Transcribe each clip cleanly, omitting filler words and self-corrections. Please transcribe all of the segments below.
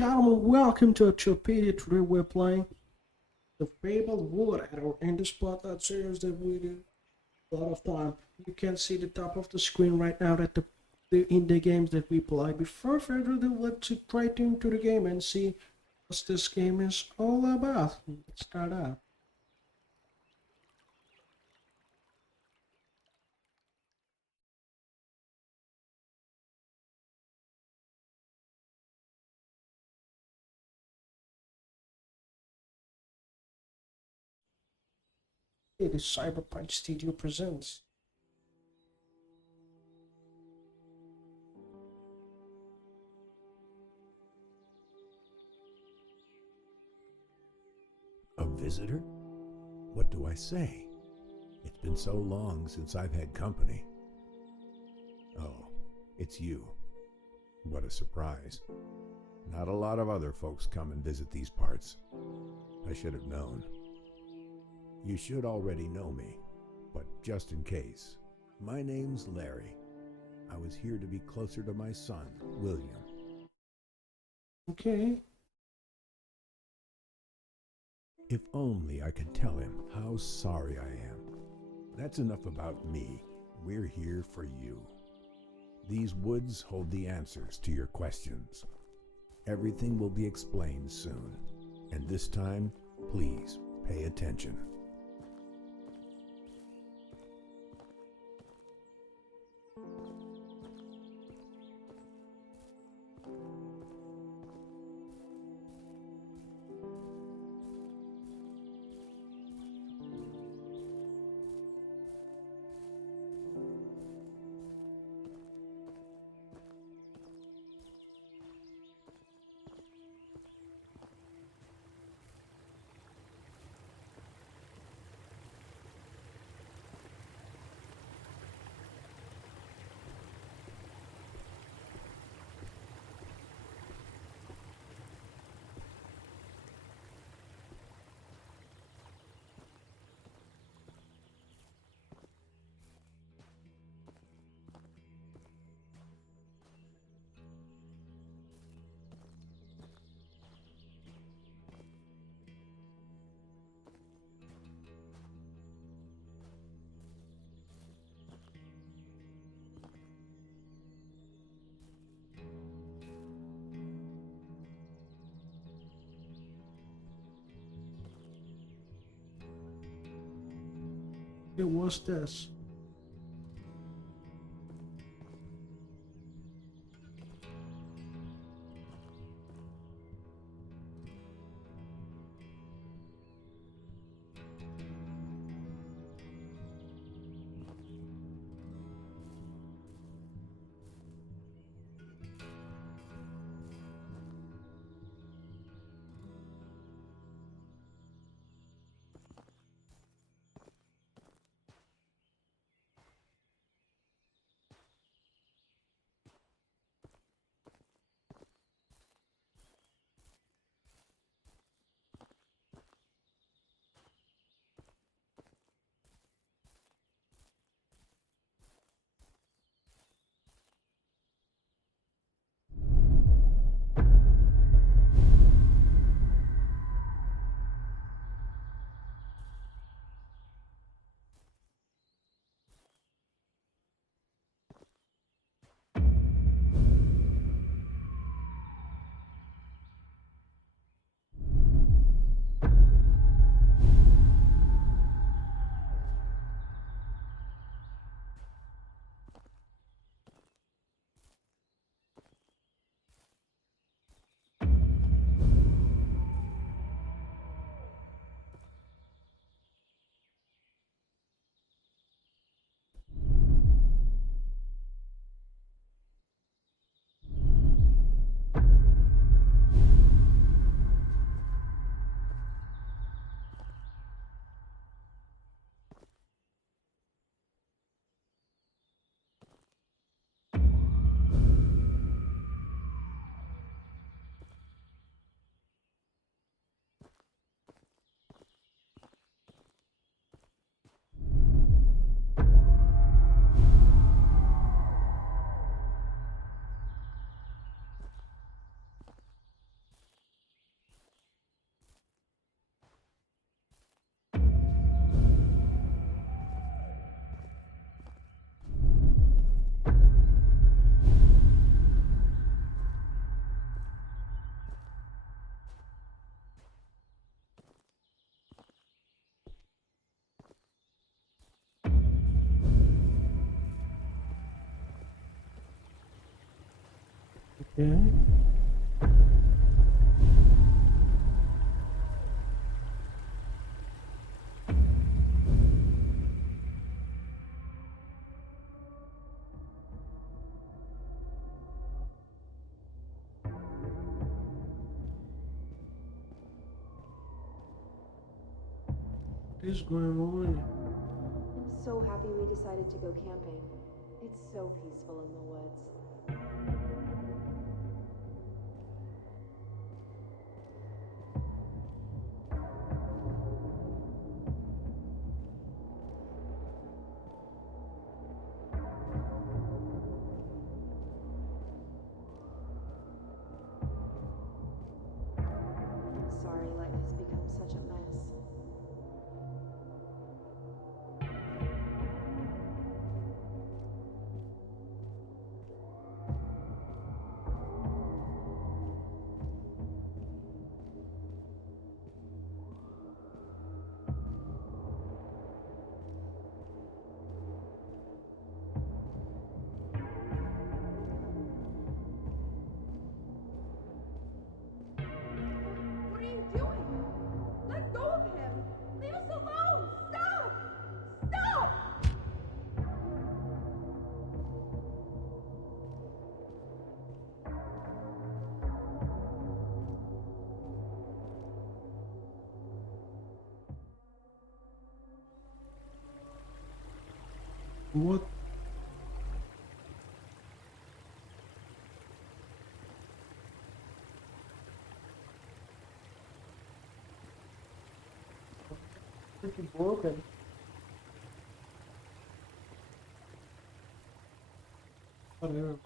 gentlemen, welcome to Ottopedia. Today we're playing the Fabled Wood at our indie spotlight series that we do a lot of time. You can see the top of the screen right now that the indie games that we play. Before further ado, let's straight into the game and see what this game is all about. Let's start out. It is Cyberpunk Studio presents. A visitor? What do I say? It's been so long since I've had company. Oh, it's you. What a surprise. Not a lot of other folks come and visit these parts. I should have known. You should already know me, but just in case. My name's Larry. I was here to be closer to my son, William. Okay. If only I could tell him how sorry I am. That's enough about me. We're here for you. These woods hold the answers to your questions. Everything will be explained soon. And this time, please pay attention. It was this. Okay. What is going on? I'm so happy we decided to go camping. It's so peaceful in the woods. I'm sorry life has become such a mess. What are you doing? Let go of him! Leave us alone! Stop! Stop! What? Pretty broken. Whatever.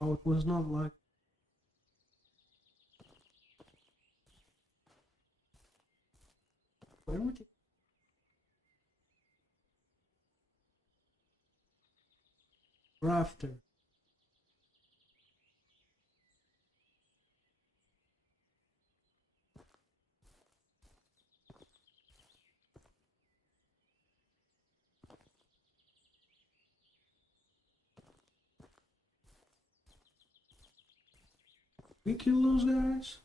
Oh, it was not like everything. Rafter. We kill those guys?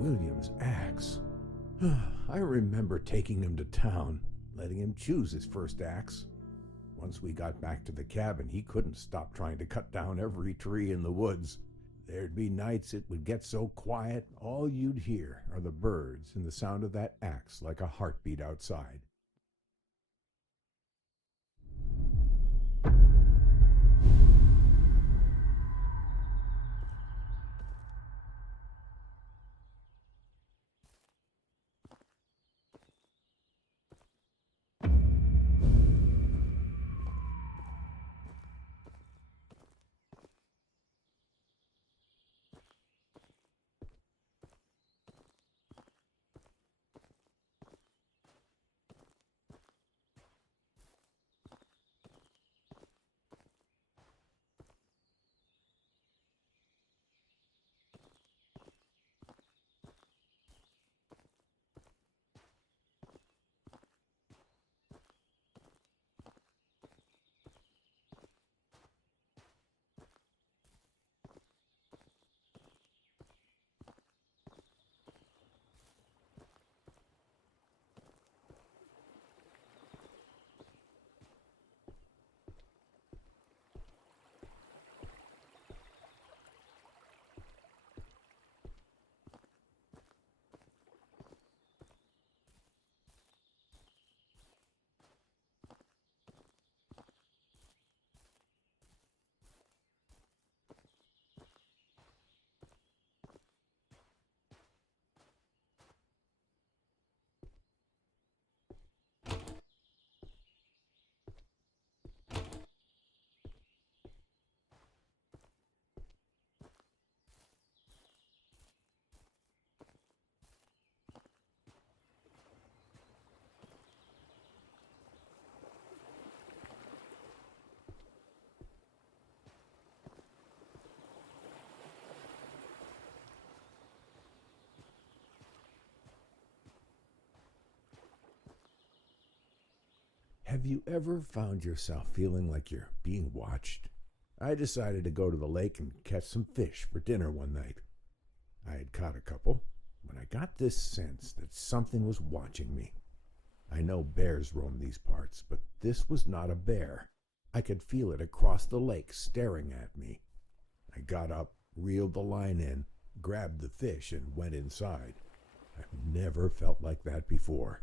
William's axe. I remember taking him to town, letting him choose his first axe. Once we got back to the cabin, he couldn't stop trying to cut down every tree in the woods. There'd be nights it would get so quiet, all you'd hear are the birds and the sound of that axe like a heartbeat outside. Have you ever found yourself feeling like you're being watched? I decided to go to the lake and catch some fish for dinner one night. I had caught a couple when I got this sense that something was watching me. I know bears roam these parts, but this was not a bear. I could feel it across the lake staring at me. I got up, reeled the line in, grabbed the fish, and went inside. I've never felt like that before.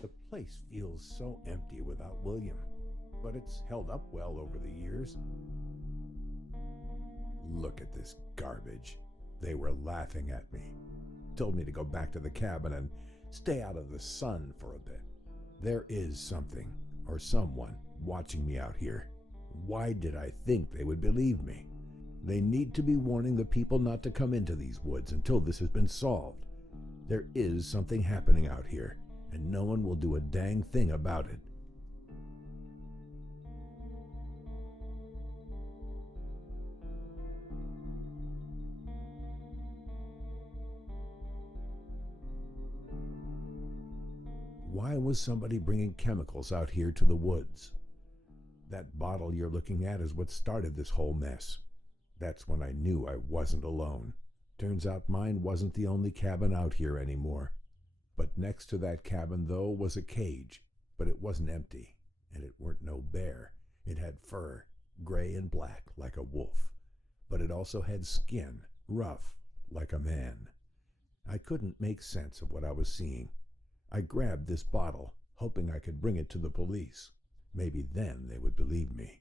The place feels so empty without William, but it's held up well over the years. Look at this garbage. They were laughing at me. Told me to go back to the cabin and stay out of the sun for a bit. There is something, or someone, watching me out here. Why did I think they would believe me? They need to be warning the people not to come into these woods until this has been solved. There is something happening out here, and no one will do a dang thing about it. Why was somebody bringing chemicals out here to the woods? That bottle you're looking at is what started this whole mess. That's when I knew I wasn't alone. Turns out mine wasn't the only cabin out here anymore. But next to that cabin, though, was a cage. But it wasn't empty, and it weren't no bear. It had fur, gray and black like a wolf. But it also had skin, rough like a man. I couldn't make sense of what I was seeing. I grabbed this bottle, hoping I could bring it to the police. Maybe then they would believe me.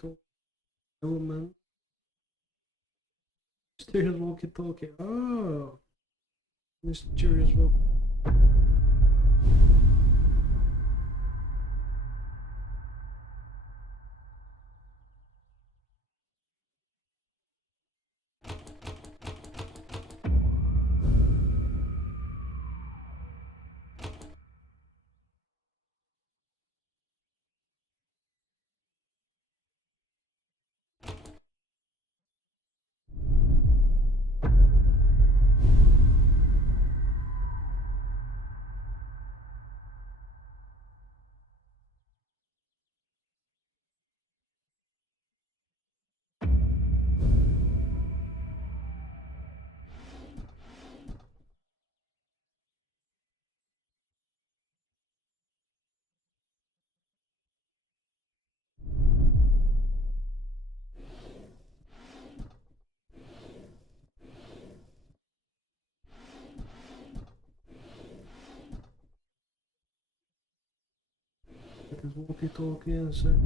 Go. Oh man. Mysterious walkie-talkie. Oh. Mysterious walkie. There's walkie-talkie inside.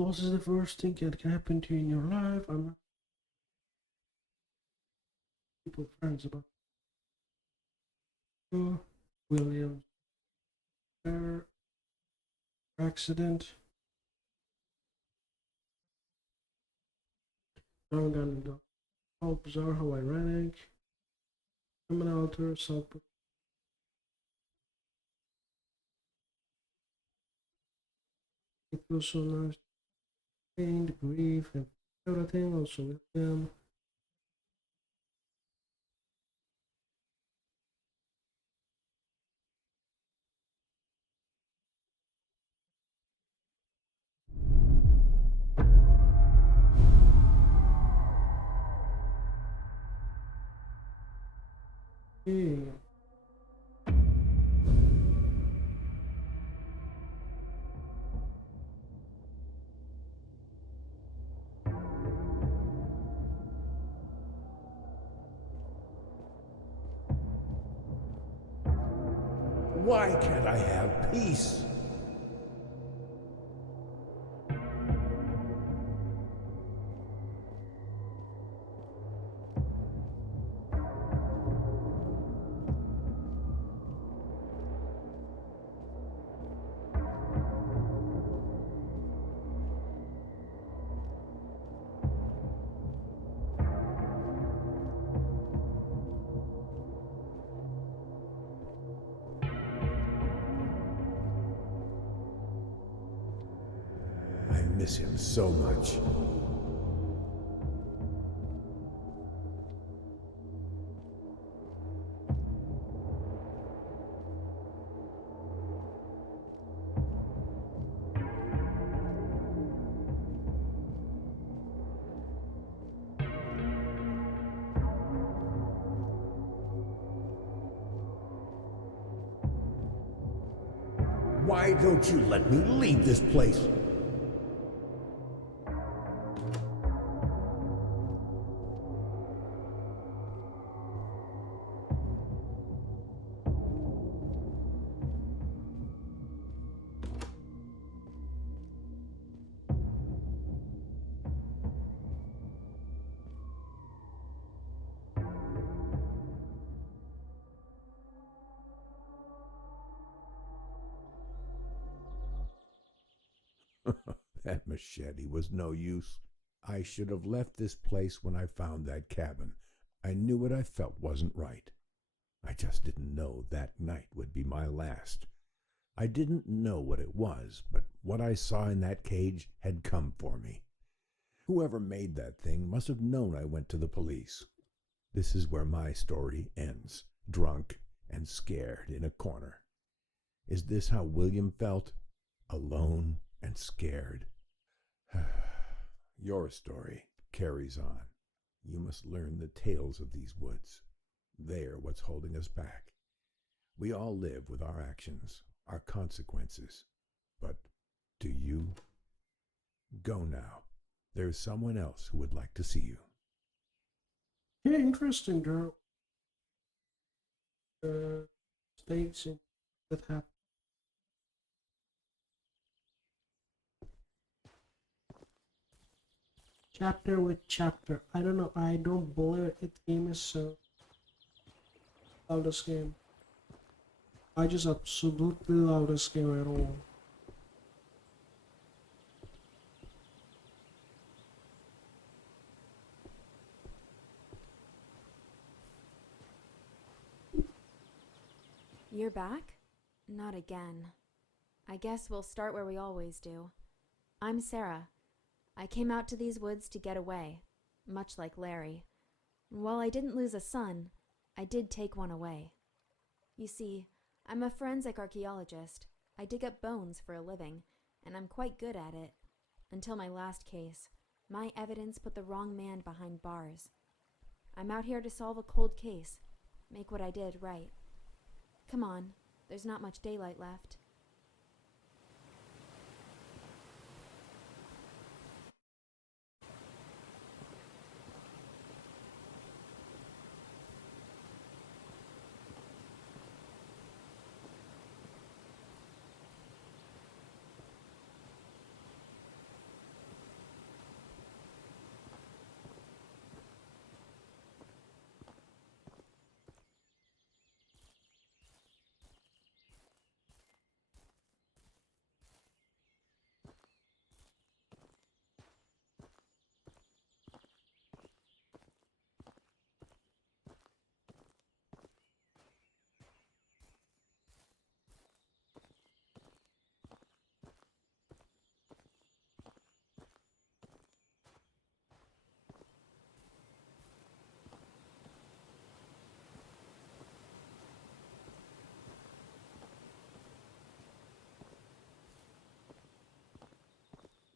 Loss is the worst thing that can happen to you in your life. I'm not people friends about Williams accident. Wrong gun. How bizarre, how ironic. I'm an author, self. It was so nice. Pain, the grief, and everything. Also with them. Hey, Why can't I have peace? I miss him so much. Why don't you let me leave this place? That machete was no use. I should have left this place when I found that cabin. I knew what I felt wasn't right. I just didn't know that night would be my last. I didn't know what it was, but what I saw in that cage had come for me. Whoever made that thing must have known I went to the police. This is where my story ends, drunk and scared in a corner. Is this how William felt? Alone and scared? Your story carries on. You must learn the tales of these woods. They're what's holding us back. We all live with our actions, our consequences. But do you? Go now. There's someone else who would like to see you. yeah, interesting, girl. States that happen. Chapter with chapter. I don't know. I don't believe it. Game is so. Love this game. I just absolutely love this game at all. You're back? Not again. I guess we'll start where we always do. I'm Sarah. I came out to these woods to get away, much like Larry. While I didn't lose a son, I did take one away. You see, I'm a forensic archaeologist. I dig up bones for a living, and I'm quite good at it. Until my last case, my evidence put the wrong man behind bars. I'm out here to solve a cold case, make what I did right. Come on, there's not much daylight left.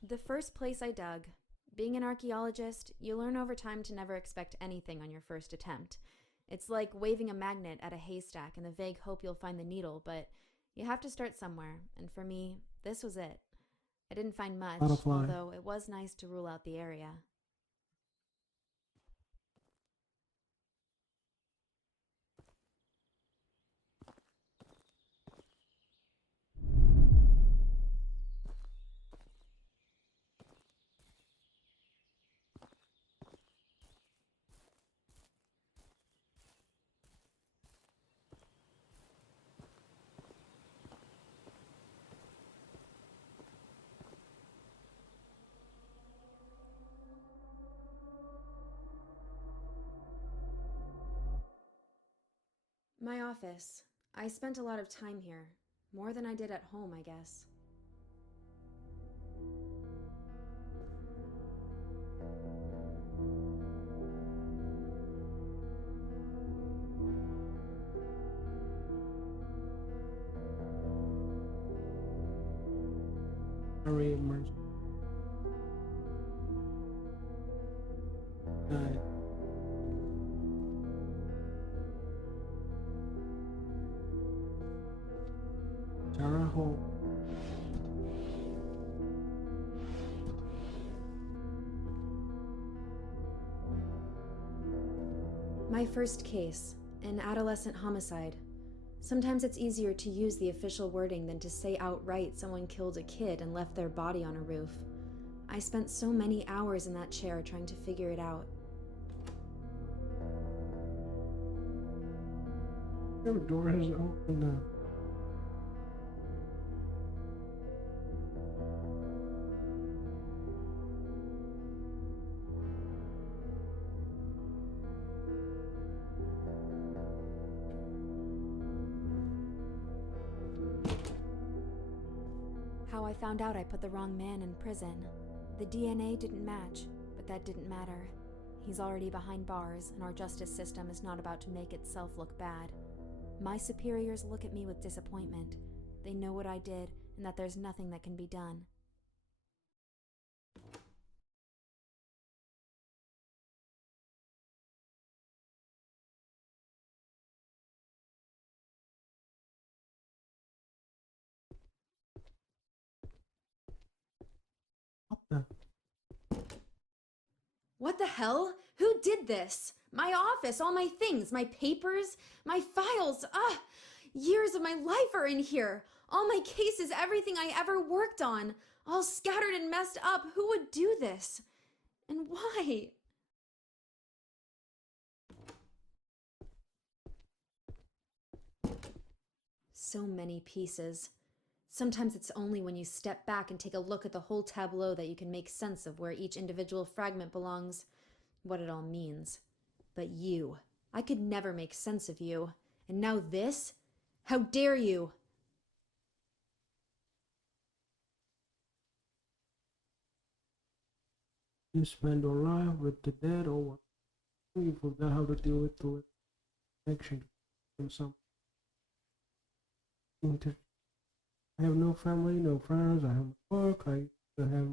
The first place I dug. Being an archaeologist, you learn over time to never expect anything on your first attempt. It's like waving a magnet at a haystack in the vague hope you'll find the needle, but you have to start somewhere, and for me, this was it. I didn't find much, Butterfly. although it was nice to rule out the area. My office. I spent a lot of time here. More than I did at home, I guess. Very immersive. Nice. Sarah Hall. My first case, an adolescent homicide. Sometimes it's easier to use the official wording than to say outright someone killed a kid and left their body on a roof. I spent so many hours in that chair trying to figure it out. The door has opened now. How I found out I put the wrong man in prison. The DNA didn't match, but that didn't matter. He's already behind bars, and our justice system is not about to make itself look bad. My superiors look at me with disappointment. They know what I did, and that there's nothing that can be done. What the? What the hell? Who did this? My office, all my things, my papers, my files. Years of my life are in here. All my cases, everything I ever worked on, all scattered and messed up. Who would do this? And why? So many pieces. Sometimes it's only when you step back and take a look at the whole tableau that you can make sense of where each individual fragment belongs, what it all means. But you, I could never make sense of you. And now this? How dare you? You spend your life with the dead or what? You forgot how to deal with the connection and some inter. I have no family, no friends. I have work. I have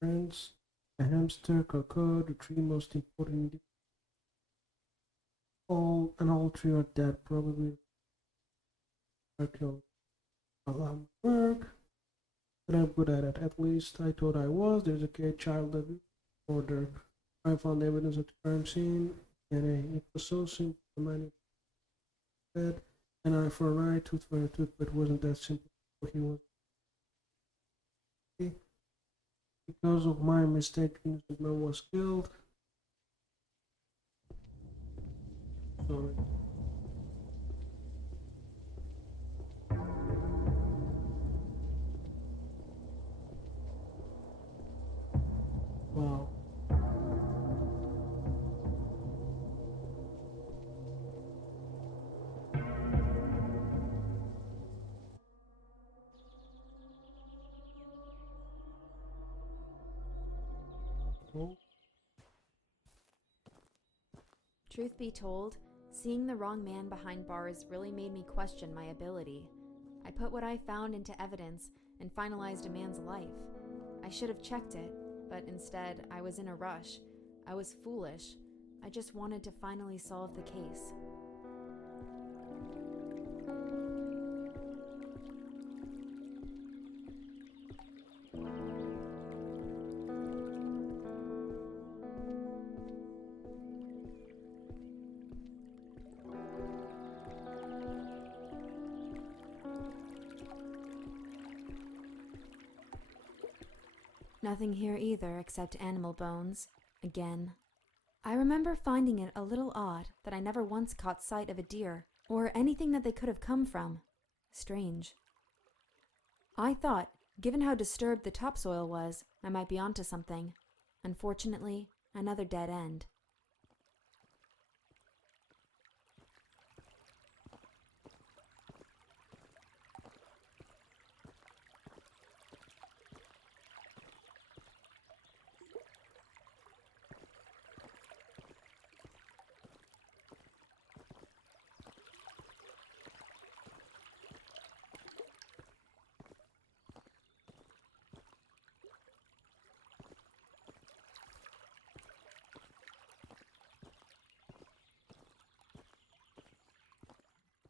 friends, a hamster, cocoa, the three most important. All three are dead. Probably I killed a lot of work, but I'm good at it. At least I thought I was. There's a kid child abuse order. I found evidence at the crime scene, and it was so simple. The man dead, an eye for an eye, tooth for a tooth, but it wasn't that simple. He was. Because of my mistake, innocent man was killed. Sorry. Wow. Oh, Truth be told, seeing the wrong man behind bars really made me question my ability. I put what I found into evidence and finalized a man's life. I should have checked it, but instead I was in a rush. I was foolish. I just wanted to finally solve the case. Nothing here either except animal bones. Again. I remember finding it a little odd that I never once caught sight of a deer or anything that they could have come from. Strange. I thought, given how disturbed the topsoil was, I might be onto something. Unfortunately, another dead end.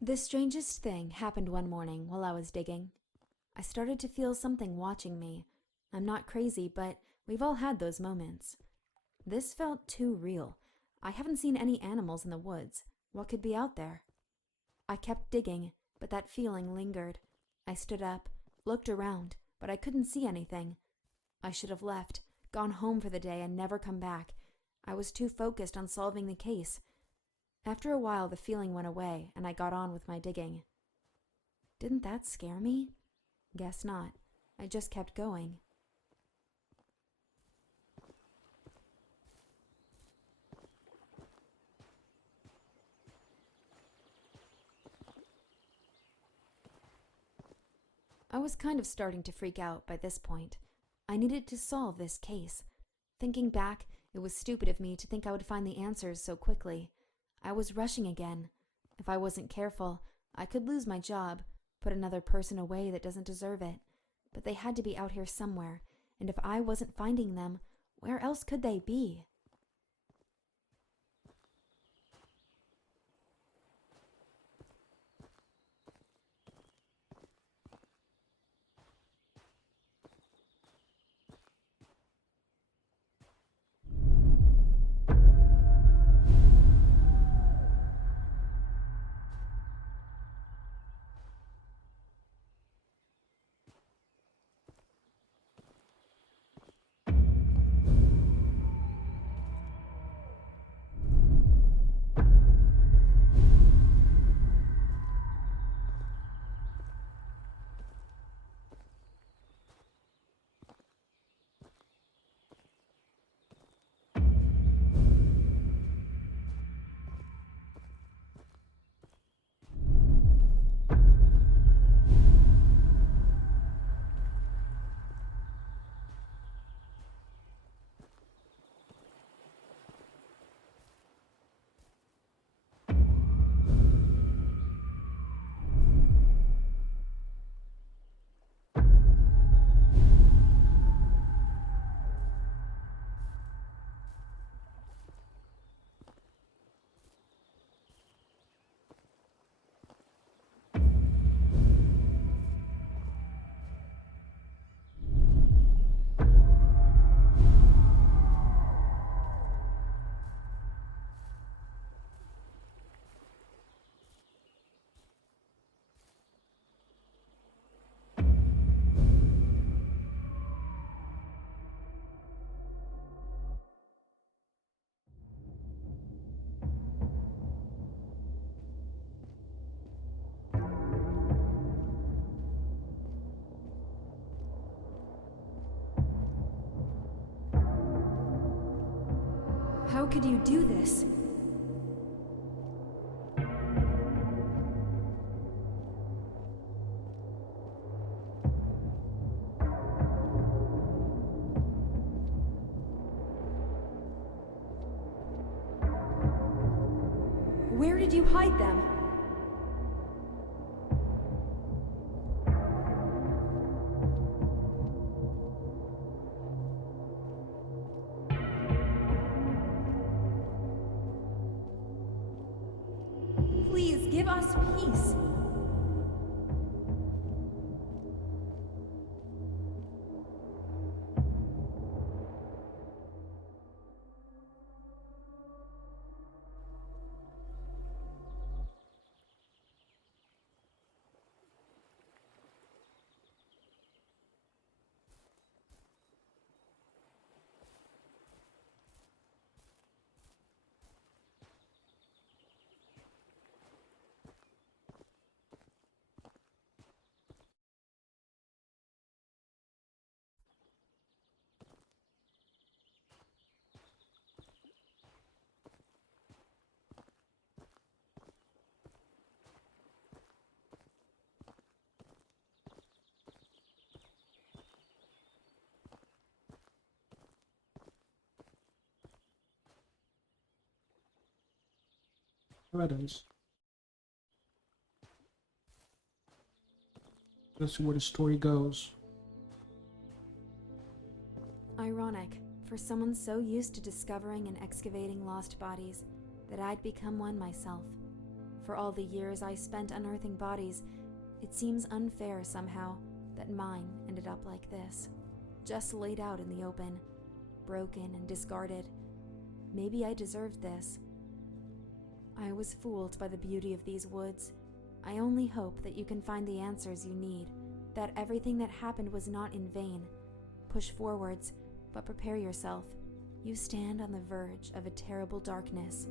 The strangest thing happened one morning while I was digging. I started to feel something watching me. I'm not crazy, but we've all had those moments. This felt too real. I haven't seen any animals in the woods. What could be out there? I kept digging, but that feeling lingered. I stood up, looked around, but I couldn't see anything. I should have left, gone home for the day and never come back. I was too focused on solving the case. After a while, the feeling went away, and I got on with my digging. Didn't that scare me? Guess not. I just kept going. I was kind of starting to freak out by this point. I needed to solve this case. Thinking back, it was stupid of me to think I would find the answers so quickly. I was rushing again. If I wasn't careful, I could lose my job, put another person away that doesn't deserve it. But they had to be out here somewhere, and if I wasn't finding them, where else could they be? How could you do this? Where did you hide them? us peace. There it is. Let's see where the story goes. Ironic, for someone so used to discovering and excavating lost bodies, that I'd become one myself. For all the years I spent unearthing bodies, it seems unfair somehow that mine ended up like this, just laid out in the open, broken and discarded. Maybe I deserved this. I was fooled by the beauty of these woods. I only hope that you can find the answers you need, that everything that happened was not in vain. Push forwards, but prepare yourself. You stand on the verge of a terrible darkness.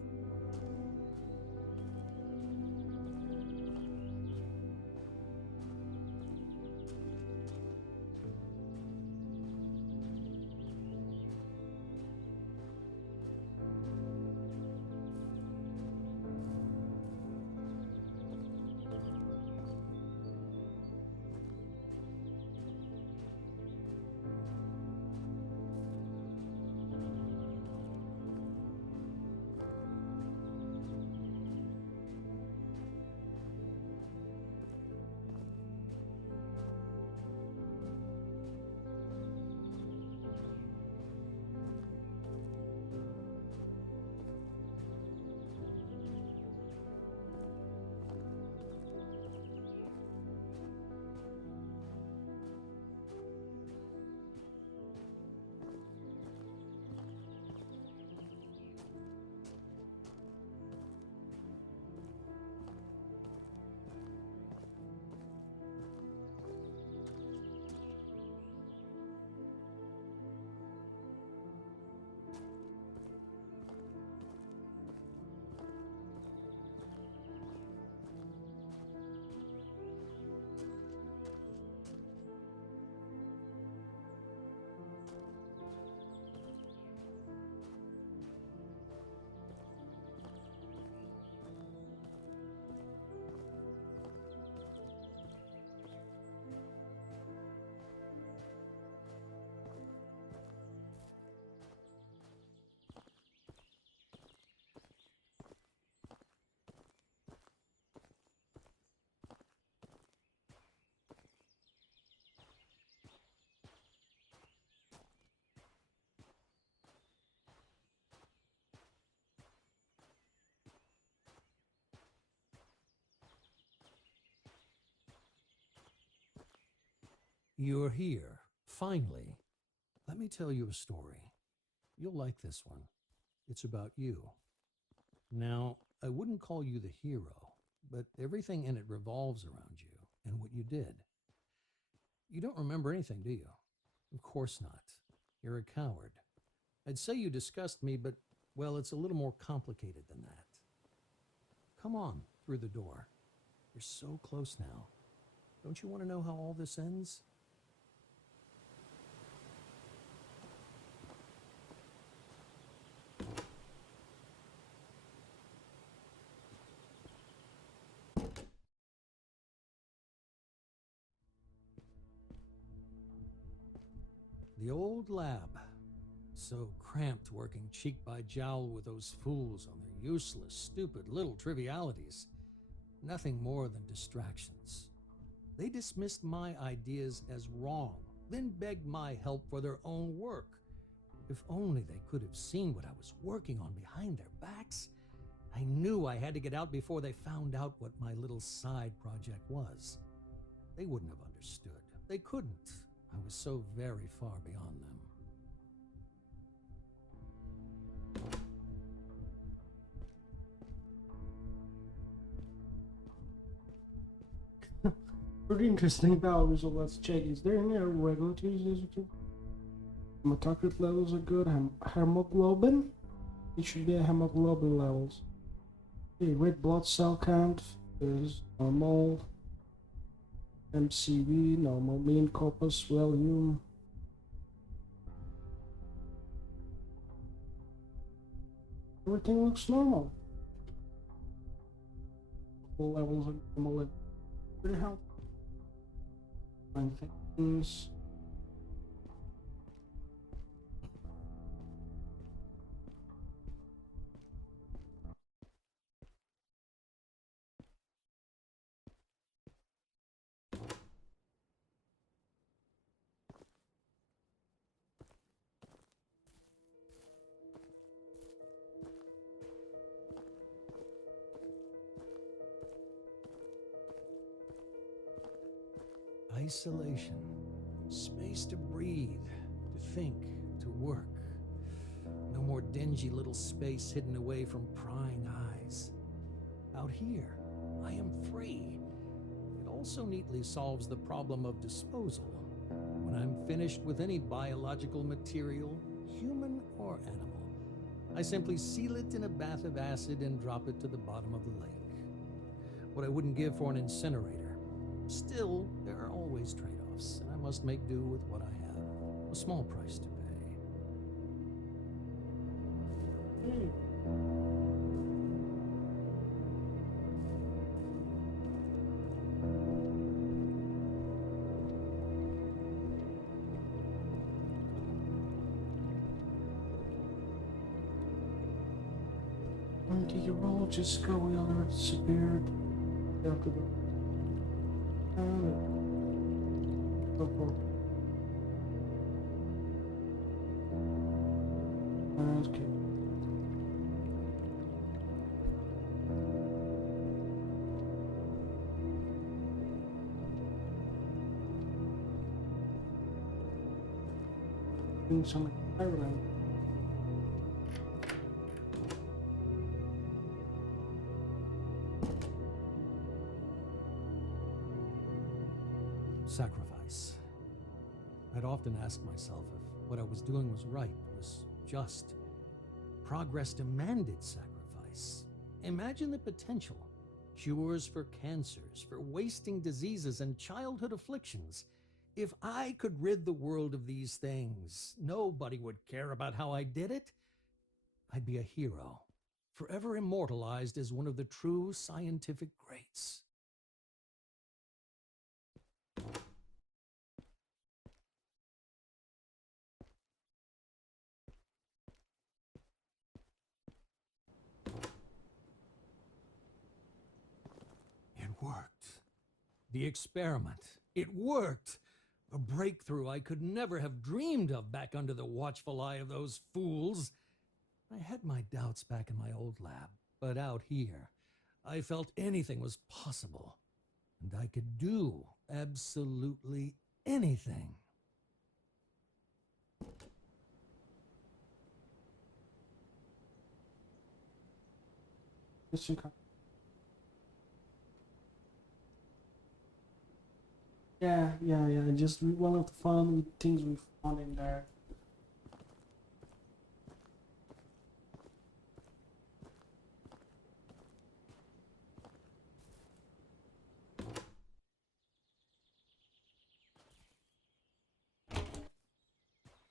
You're here, finally. Let me tell you a story. You'll like this one. It's about you. Now, I wouldn't call you the hero, but everything in it revolves around you and what you did. You don't remember anything, do you? Of course not. You're a coward. I'd say you disgust me, but, well, it's a little more complicated than that. Come on, through the door. You're so close now. Don't you want to know how all this ends? The old lab. So cramped working cheek by jowl with those fools on their useless, stupid little trivialities. Nothing more than distractions. They dismissed my ideas as wrong, then begged my help for their own work. If only they could have seen what I was working on behind their backs, I knew I had to get out before they found out what my little side project was. They wouldn't have understood. They couldn't. I was so very far beyond them. Pretty interesting value, so let's check. Is there any regulatories? Hematocrit levels are good. Hemoglobin? It should be a hemoglobin levels. Okay, red blood cell count is normal. MCV, normal mean corpus volume. Everything looks normal. All levels are normal. Pretty healthy. Things. Isolation. Space to breathe, to think, to work. No more dingy little space hidden away from prying eyes. Out here, I am free. It also neatly solves the problem of disposal. When I'm finished with any biological material, human or animal, I simply seal it in a bath of acid and drop it to the bottom of the lake. What I wouldn't give for an incinerator. Still, there are always trade-offs, and I must make do with what I have. A small price to pay. Did you roll? Just go. We already disappeared. After the. Okay. Doing some Ireland. Sacrifice. I'd often ask myself if what I was doing was right, was just. Progress demanded sacrifice. Imagine the potential. Cures for cancers, for wasting diseases and childhood afflictions. If I could rid the world of these things, nobody would care about how I did it. I'd be a hero, forever immortalized as one of the true scientific greats. It worked. The experiment. It worked. A breakthrough I could never have dreamed of back under the watchful eye of those fools. I had my doubts back in my old lab, but out here, I felt anything was possible. And I could do absolutely anything. Yes, you can. Yeah. Just one of the fun things we found in there.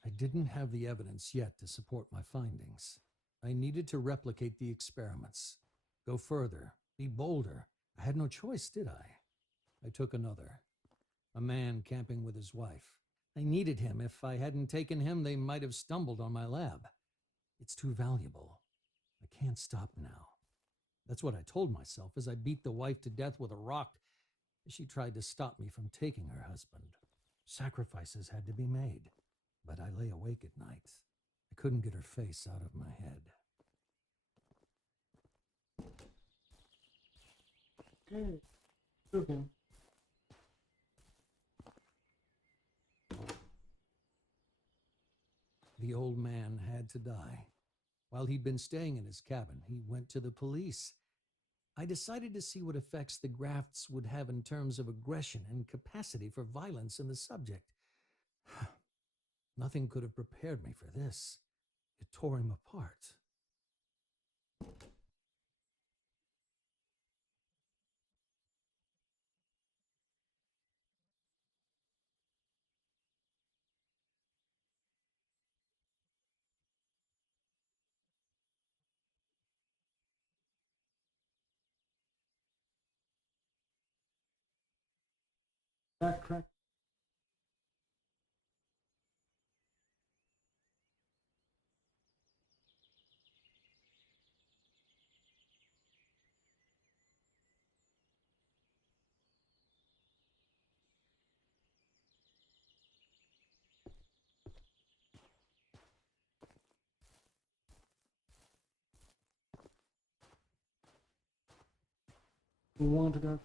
I didn't have the evidence yet to support my findings. I needed to replicate the experiments. Go further. Be bolder. I had no choice, did I? I took another. A man camping with his wife. I needed him. If I hadn't taken him, they might have stumbled on my lab. It's too valuable. I can't stop now. That's what I told myself as I beat the wife to death with a rock as she tried to stop me from taking her husband. Sacrifices had to be made, but I lay awake at night. I couldn't get her face out of my head. Okay. Okay. The old man had to die. While he'd been staying in his cabin, he went to the police. I decided to see what effects the grafts would have in terms of aggression and capacity for violence in the subject. Nothing could have prepared me for this. It tore him apart. Backtrack. We wanted to.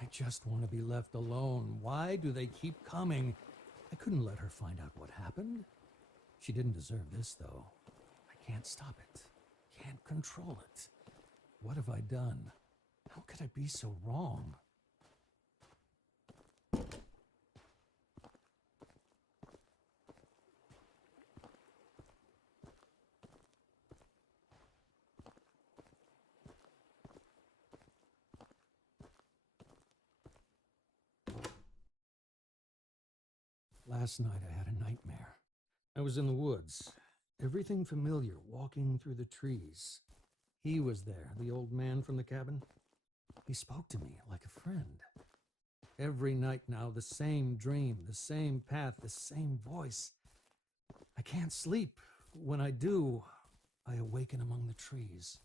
I just want to be left alone. Why do they keep coming? I couldn't let her find out what happened. She didn't deserve this, though. I can't stop it. Can't control it. What have I done? How could I be so wrong? Last night I had a nightmare. I was in the woods. Everything familiar, walking through the trees. He was there, the old man from the cabin. He spoke to me like a friend. Every night now, the same dream, the same path, the same voice. I can't sleep. When I do, I awaken among the trees.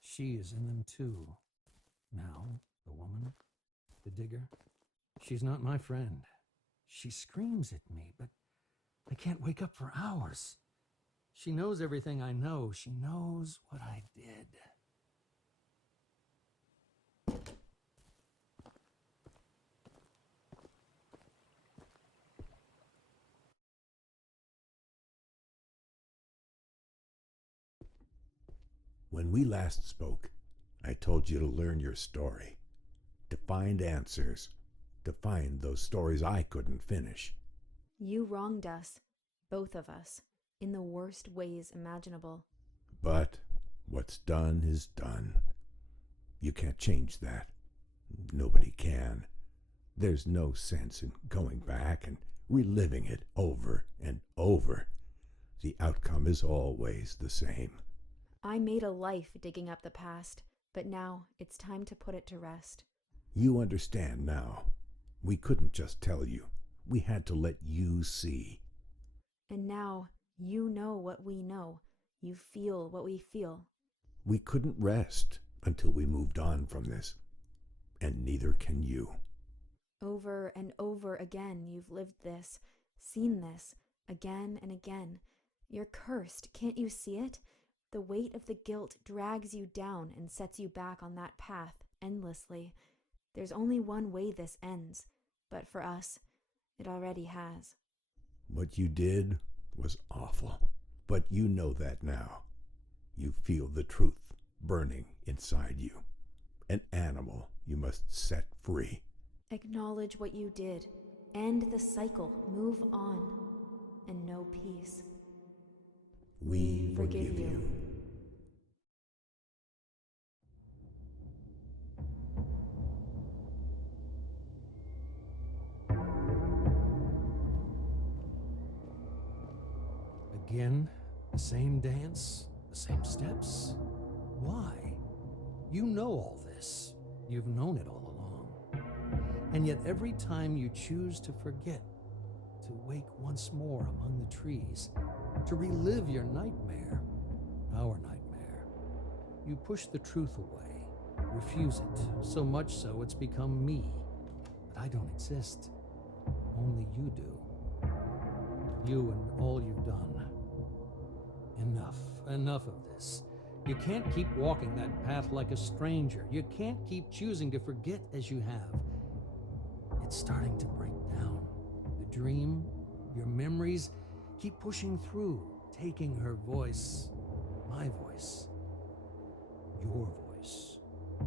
She is in them too. Now, the woman, the digger, she's not my friend. She screams at me, but I can't wake up for hours. She knows everything I know. She knows what I did. When we last spoke, I told you to learn your story, to find answers, to find those stories I couldn't finish. You wronged us, both of us, in the worst ways imaginable. But what's done is done. You can't change that. Nobody can. There's no sense in going back and reliving it over and over. The outcome is always the same. I made a life digging up the past, but now it's time to put it to rest. You understand now. We couldn't just tell you. We had to let you see. And now you know what we know. You feel what we feel. We couldn't rest until we moved on from this. And neither can you. Over and over again, you've lived this, seen this, again and again. You're cursed, can't you see it? The weight of the guilt drags you down and sets you back on that path endlessly. There's only one way this ends, but for us, it already has. What you did was awful. But you know that now. You feel the truth burning inside you. An animal you must set free. Acknowledge what you did. End the cycle. Move on. And know peace. We forgive you. Again, the same dance, the same steps. Why? You know all this. You've known it all along. And yet every time you choose to forget, to wake once more among the trees, to relive your nightmare, our nightmare, you push the truth away, refuse it, so much so it's become me. But I don't exist. Only you do. You and all you've done. Enough of this. You can't keep walking that path like a stranger. You can't keep choosing to forget as you have. It's starting to break down. The dream, your memories, keep pushing through, taking her voice, my voice, your voice.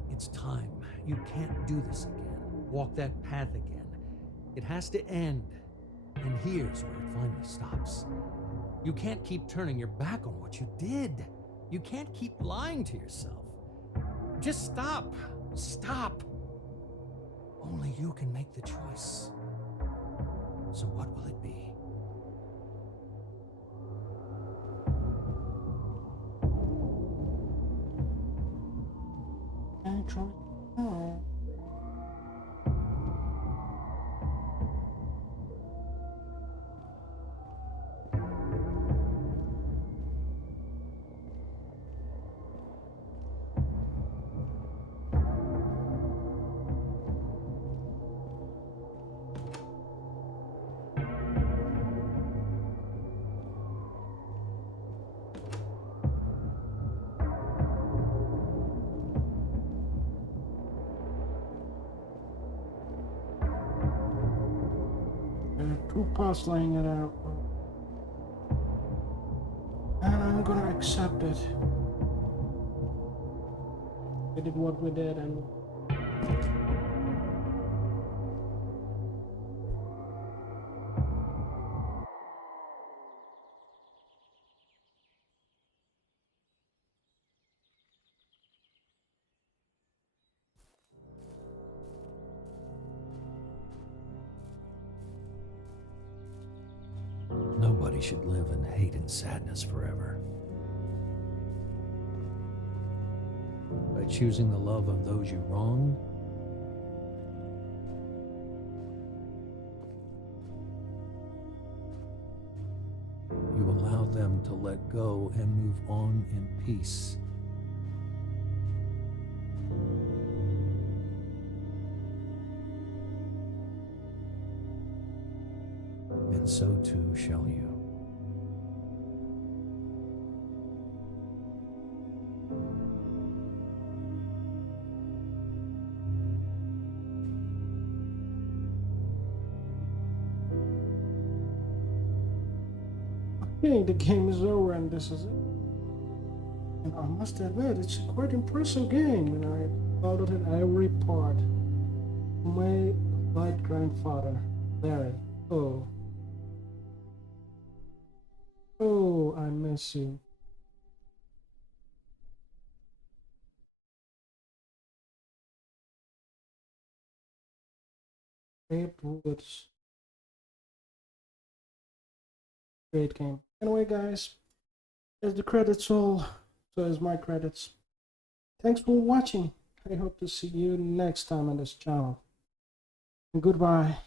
It's time. You can't do this again. Walk that path again. It has to end. And here's where it finally stops. You can't keep turning your back on what you did. You can't keep lying to yourself. Just stop. Stop. Only you can make the choice. So what will it be? Actually, oh. Two parts laying it out. And I'm gonna accept it. We did what we did, and Nobody should live in hate and sadness forever. By choosing the love of those you wronged, you allow them to let go and move on in peace. And so too shall you. okay, the game is over, and this is it. And I must admit, it's a quite impressive game, and I followed it every part. My late grandfather, Larry. Oh. Oh, I miss you. Fabled. Great game. Anyway, guys, as the credits roll, so as my credits. Thanks for watching. I hope to see you next time on this channel. And goodbye.